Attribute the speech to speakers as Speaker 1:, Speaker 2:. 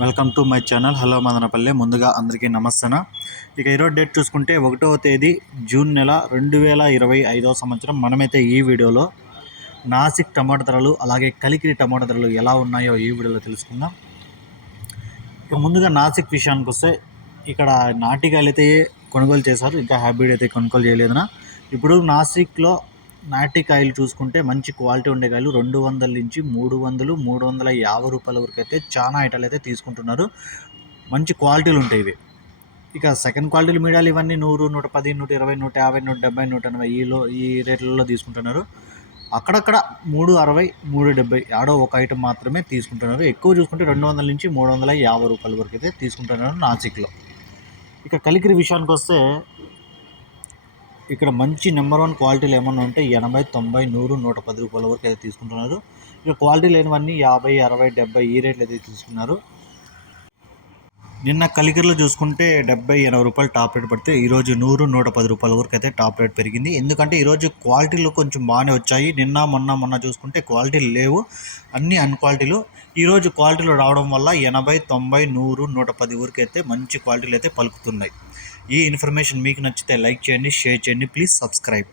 Speaker 1: Welcome to my channel. Hello Madanapalle. ముందుగా అందరికీ నమస్తన? ఇక ఈరోజు డేట్ చూసుకుంటే ఒకటవ తేదీ జూన్ నెల రెండు వేల ఇరవై ఐదవ సంవత్సరం. మనమైతే ఈ వీడియోలో నాసిక్ టమాటా ధరలు అలాగే కలికిరి టమాటా ధరలు ఎలా ఉన్నాయో ఈ వీడియోలో తెలుసుకుందాం. ఇక ముందుగా నాసిక్ విషయానికి వస్తే ఇక్కడ నాటికాయలు అయితే కొనుగోలు చేశారు ఇంకా హైబ్రిడ్ అయితే కొనుగోలు చేయలేదనా ఇప్పుడు నాసిక్లో నాటి కాయలు చూసుకుంటే మంచి క్వాలిటీ ఉండే కాయలు రెండు వందల నుంచి మూడు వందలు మూడు వందల యాభై రూపాయల వరకు అయితే చాలా ఐటాలు అయితే తీసుకుంటున్నారు. మంచి క్వాలిటీలు ఉంటాయి ఇవి. ఇక సెకండ్ క్వాలిటీలు మీడియాలు ఇవన్నీ నూరు నూట పది నూట ఇరవై నూట యాభై నూట డెబ్బై నూట ఎనభై ఈలో ఈ రేట్లలో తీసుకుంటున్నారు. అక్కడక్కడ మూడు అరవై మూడు డెబ్బై ఆడో ఒక ఐటమ్ మాత్రమే తీసుకుంటున్నారు. ఎక్కువ చూసుకుంటే రెండు వందల నుంచి మూడు వందల యాభై రూపాయల వరకు అయితే తీసుకుంటున్నారు నాసిక్లో. ఇక కలికిరి విషయానికి వస్తే ఇక్కడ మంచి నెంబర్ వన్ క్వాలిటీలు ఏమన్నా ఉంటే ఎనభై తొంభై నూరు నూట పది రూపాయల వరకు అయితే తీసుకుంటున్నారు. ఇక క్వాలిటీ లేనివన్నీ యాభై అరవై డెబ్బై ఈ రేట్లు అయితే తీసుకున్నారు. నిన్న కలికిరిలో చూసుకుంటే డెబ్బై ఎనభై రూపాయలు టాప్ రేట్ పడితే ఈరోజు నూరు నూట పది రూపాయల వరకు అయితే టాప్ రేట్ పెరిగింది. ఎందుకంటే ఈరోజు క్వాలిటీలు కొంచెం బాగానే వచ్చాయి. నిన్న మొన్న మొన్న చూసుకుంటే క్వాలిటీలు లేవు. అన్ని అన్క్వాలిటీలు ఈరోజు క్వాలిటీలు రావడం వల్ల ఎనభై తొంభై నూరు నూట పది వరకు అయితే మంచి క్వాలిటీలు అయితే పలుకుతున్నాయి. ఈ ఇన్ఫర్మేషన్ మీకు నచ్చితే లైక్ చేయండి షేర్ చేయండి. Please subscribe.